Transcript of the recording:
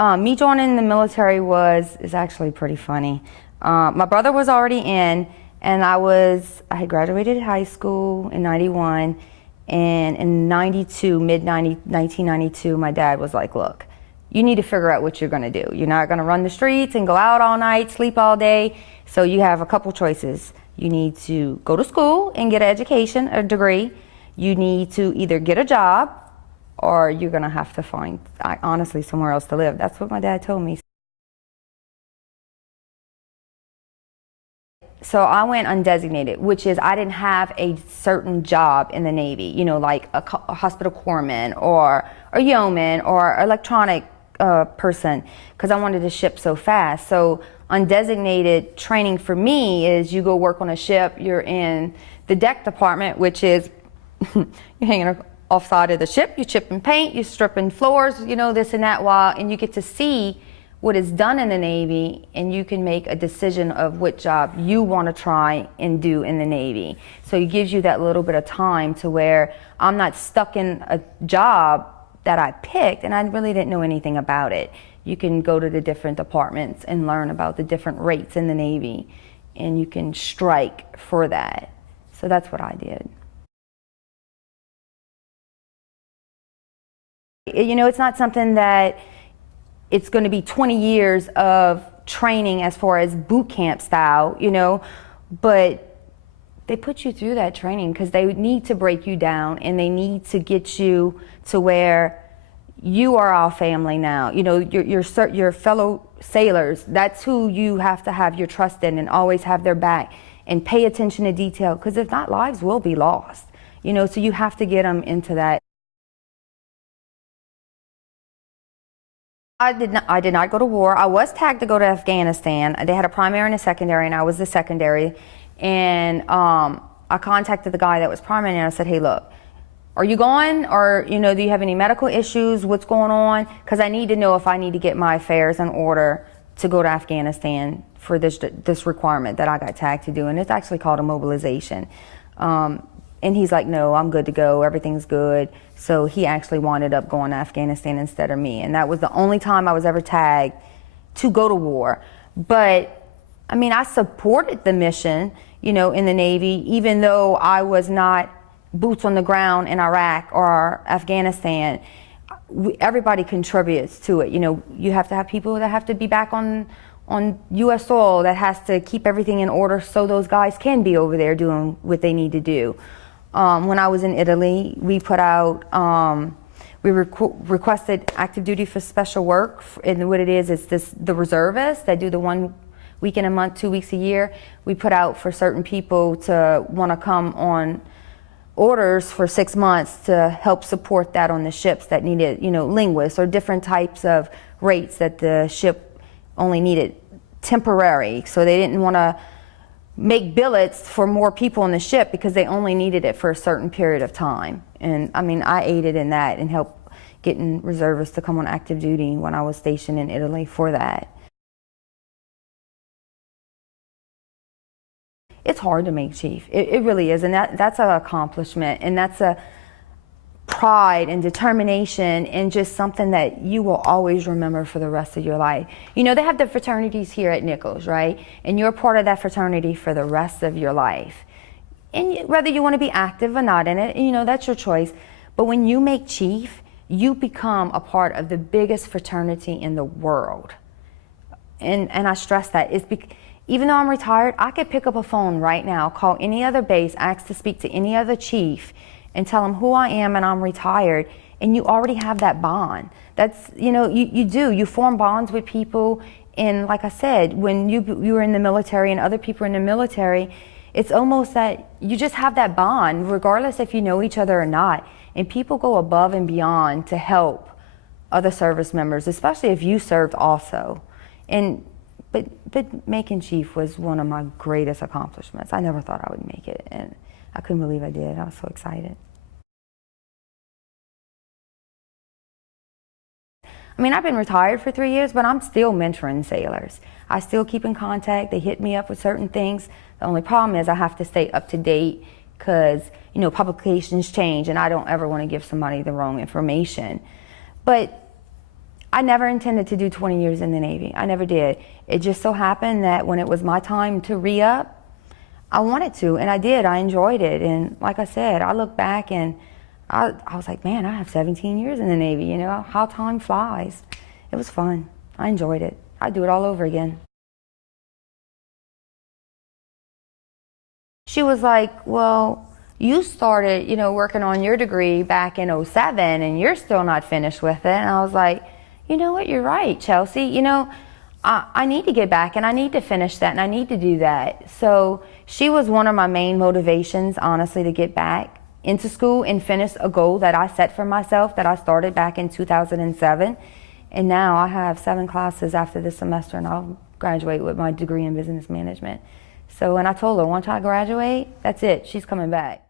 Me joining the military is actually pretty funny. My brother was already in, and I had graduated high school in '91, and in '92, 1992, my dad was like, "Look, you need to figure out what you're going to do. You're not going to run the streets and go out all night, sleep all day. So you have a couple choices. You need to go to school and get an education, a degree. You need to either get a job, or you're going to have to find, honestly, somewhere else to live." That's what my dad told me. So I went undesignated, which is I didn't have a certain job in the Navy, you know, like a hospital corpsman or a yeoman or electronic person, because I wanted to ship so fast. So undesignated training for me is you go work on a ship, you're in the deck department, which is you're hanging off side of the ship, you're chipping paint, you're stripping floors, you know, this and that, and you get to see what is done in the Navy, and you can make a decision of what job you want to try and do in the Navy. So it gives you that little bit of time to where I'm not stuck in a job that I picked and I really didn't know anything about it. You can go to the different departments and learn about the different rates in the Navy, and you can strike for that. So that's what I did. You know, it's not something that it's going to be 20 years of training as far as boot camp style, you know, but they put you through that training because they need to break you down and they need to get you to where you are our family now. You know, your fellow sailors, that's who you have to have your trust in and always have their back and pay attention to detail, because if not, lives will be lost, you know, so you have to get them into that. I did not go to war. I was tagged to go to Afghanistan. They had a primary and a secondary, and I was the secondary. And I contacted the guy that was primary, and I said, "Hey, look, are you going? Or, you know, do you have any medical issues? What's going on? Because I need to know if I need to get my affairs in order to go to Afghanistan for this requirement that I got tagged to do." And it's actually called a mobilization. And he's like, "No, I'm good to go. Everything's good." So he actually wound up going to Afghanistan instead of me. And that was the only time I was ever tagged to go to war. But, I mean, I supported the mission, you know, in the Navy, even though I was not boots on the ground in Iraq or Afghanistan. Everybody contributes to it. You know, you have to have people that have to be back on U.S. soil, that has to keep everything in order so those guys can be over there doing what they need to do. When I was in Italy, we put out, we requested active duty for special work, and what it is the reservists that do the 1 week in a month, 2 weeks a year. We put out for certain people to want to come on orders for 6 months to help support that on the ships that needed, you know, linguists or different types of rates that the ship only needed temporary. So they didn't want to make billets for more people on the ship because they only needed it for a certain period of time. And I mean, I aided in that and helped getting reservists to come on active duty when I was stationed in Italy for that. It's hard to make chief. It really is, and that's an accomplishment, and that's a pride and determination, and just something that you will always remember for the rest of your life. You know, they have the fraternities here at Nichols, right? And you're part of that fraternity for the rest of your life. And whether you want to be active or not in it, you know, that's your choice. But when you make chief, you become a part of the biggest fraternity in the world. And I stress that. Even though I'm retired, I could pick up a phone right now, call any other base, ask to speak to any other chief, and tell them who I am and I'm retired, and you already have that bond. That's, you know, you form bonds with people, and like I said, when you were in the military and other people are in the military, it's almost that you just have that bond, regardless if you know each other or not, and people go above and beyond to help other service members, especially if you served also. But making chief was one of my greatest accomplishments. I never thought I would make it, and I couldn't believe I did. I was so excited. I mean, I've been retired for 3 years, but I'm still mentoring sailors. I still keep in contact. They hit me up with certain things. The only problem is I have to stay up to date because, you know, publications change, and I don't ever want to give somebody the wrong information. But I never intended to do 20 years in the Navy. I never did. It just so happened that when it was my time to re-up, I wanted to, and I did. I enjoyed it. And like I said, I look back and I was like, man, I have 17 years in the Navy, you know, how time flies. It was fun. I enjoyed it. I'd do it all over again. She was like, well, you started, you know, working on your degree back in '07 and you're still not finished with it. And I was like, you know what, you're right, Chelsea. You know, I need to get back and I need to finish that and I need to do that. So she was one of my main motivations, honestly, to get back into school and finish a goal that I set for myself that I started back in 2007. And now I have 7 classes after this semester and I'll graduate with my degree in business management. So, and I told her, once I graduate, that's it, she's coming back.